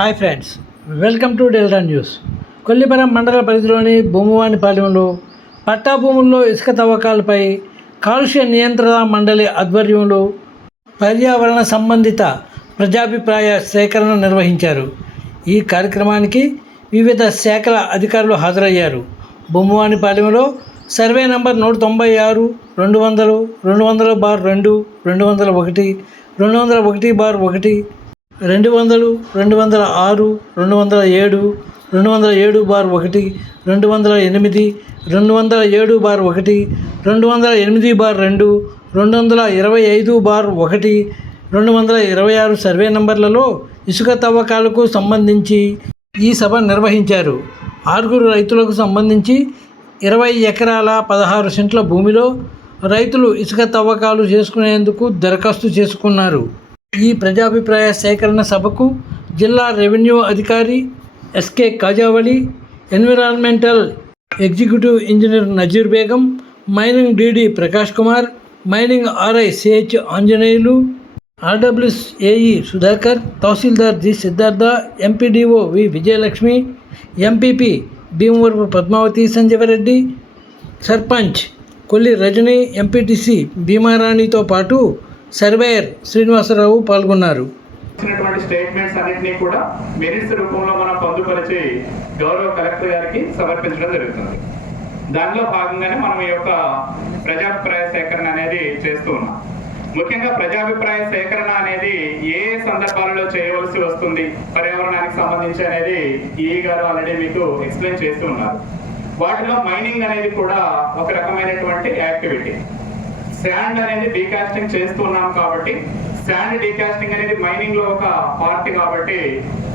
Hi friends welcome to Delta News. Kollipuram మండల పరిధిలోని భూమివానిపాలెంలో పట్టా భూముల్లో ఇసుక తవ్వకాలపై కాలుష్య నియంత్రణ మండలి ఆధ్వర్యంలో పర్యావరణ సంబంధిత ప్రజాభిప్రాయ సేకరణ నిర్వహించారు. ఈ కార్యక్రమానికి వివిధ శాఖల అధికారులు హాజరయ్యారు. బొమ్మవానిపాలెంలో సర్వే నంబర్ నూట తొంభై ఆరు రెండు వందలు రెండు వందల బార్ రెండు రెండు వందల ఒకటి రెండు వందల ఒకటి బార్ ఒకటి రెండు వందలు రెండు వందల ఆరు రెండు వందల ఏడు రెండు వందల ఏడు బార్ ఒకటి రెండు వందల ఎనిమిది రెండు వందల ఏడు బార్ ఒకటి రెండు వందల ఎనిమిది బార్ రెండు రెండు వందల ఇరవై ఐదు బార్ ఒకటి రెండు వందల ఇరవై ఆరు సర్వే నంబర్లలో ఇసుక తవ్వకాలకు సంబంధించి ఈ సభ నిర్వహించారు. ఆరుగురు రైతులకు సంబంధించి ఇరవై ఎకరాల పదహారు సెంట్ల భూమిలో రైతులు ఇసుక తవ్వకాలు చేసుకునేందుకు దరఖాస్తు చేసుకున్నారు. ఈ ప్రజాభిప్రాయ సేకరణ సభకు జిల్లా రెవెన్యూ అధికారి S K Kajavali environmental executive engineer Nazeer Begum mining DD Prakash Kumar mining RI CH Anjaneyulu RWS AE Sudhakar tahsildar G Siddhartha MPDO V Vijayalakshmi MPP Bhimavarapu Padmavathi Sanjeevareddy sarpanch Kolli Rajani MPTC భీమారాణితో పాటు surveyor Srinivasarao పాల్గొన్నారు. ఇచ్చినటువంటి statements అన్నింటినీ కూడా merits రూపంలో మనం పొందుపరిచి గౌరవ collector గారికి సమర్పించడం జరుగుతుంది. దానిలో భాగంగానే మనం ఈ యొక్క ప్రజాభిప్రాయ సేకరణ అనేది చేస్తూ ఉన్నాం. ముఖ్యంగా ప్రజాభిప్రాయ సేకరణ అనేది ఏ ఏ సందర్భాలలో చేయవలసి వస్తుంది పర్యావరణానికి సంబంధించి అనేది ఈ గారు ఆల్రెడీ మీకు ఎక్స్ప్లెయిన్ చేస్తూ ఉన్నారు. వాటిలో మైనింగ్ అనేది కూడా ఒక రకమైనటువంటి యాక్టివిటీ శాండ్ అనేది డీకాస్టింగ్ చేస్తున్నాం కాబట్టి శాండ్ డీకాస్టింగ్ అనేది మైనింగ్లో ఒక పార్ట్ కాబట్టి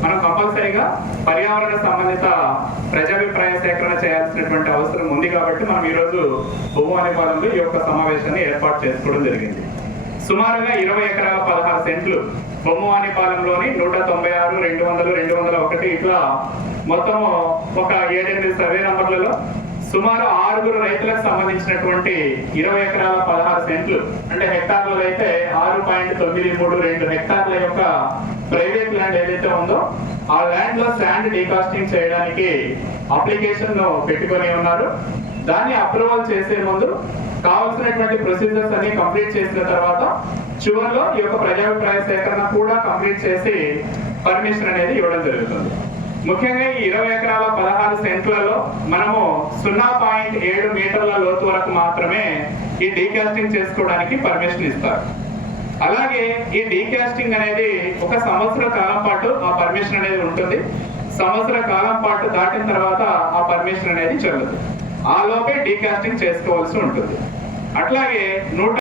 మనం కంపల్సరీగా పర్యావరణ సంబంధిత ప్రజాభిప్రాయ సేకరణ చేయాల్సినటువంటి అవసరం ఉంది కాబట్టి మనం ఈరోజు భూమానిపాలెంలో ఈ యొక్క సమావేశాన్ని ఏర్పాటు చేసుకోవడం జరిగింది. సుమారుగా ఇరవై ఎకరాల పదహారు సెంట్లు బొమ్మవానిపాలెంలోని నూట తొంభై ఆరు రెండు వందలు రెండు వందల ఒకటి ఇట్లా మొత్తం ఒక ఏడెనిమిది సర్వే నంబర్లలో సుమారు ఆరుగురు రైతులకు సంబంధించినటువంటి ఇరవై ఎకరాల పదహారు సెంట్లు అంటే హెక్టార్లలో అయితే ఆరు పాయింట్ తొమ్మిది మూడు రెండు హెక్టార్ల యొక్క ప్రైవేట్ ల్యాండ్ ఏదైతే ఉందో ఆ ల్యాండ్లో శాండ్ డీకాస్టింగ్ చేయడానికి అప్లికేషన్ పెట్టుకొని ఉన్నారు దాన్ని అప్రూవల్ చేసే ముందు కావాల్సినటువంటి ప్రొసీజర్స్ అన్ని కంప్లీట్ చేసిన తర్వాత చివరిలో ఈ యొక్క ప్రజాభిప్రాయ సేకరణ కూడా కంప్లీట్ చేసి పర్మిషన్ అనేది ఇవ్వడం జరుగుతుంది. ముఖ్యంగా ఈ ఇరవై ఎకరాల పదహారు సెంట్లలో మనము సున్నా పాయింట్ ఏడు మీటర్ల లోతు వరకు మాత్రమే ఈ డీకాస్టింగ్ చేసుకోవడానికి పర్మిషన్ ఇస్తారు. అలాగే ఈ డీకాస్టింగ్ అనేది ఒక సంవత్సర కాలం పాటు ఆ పర్మిషన్ అనేది ఉంటుంది. సంవత్సర కాలం పాటు దాటిన తర్వాత ఆ పర్మిషన్ అనేది చెల్లదు. ఆ లోపే డీకాస్టింగ్ చేసుకోవాల్సి ఉంటుంది. అట్లాగే నూట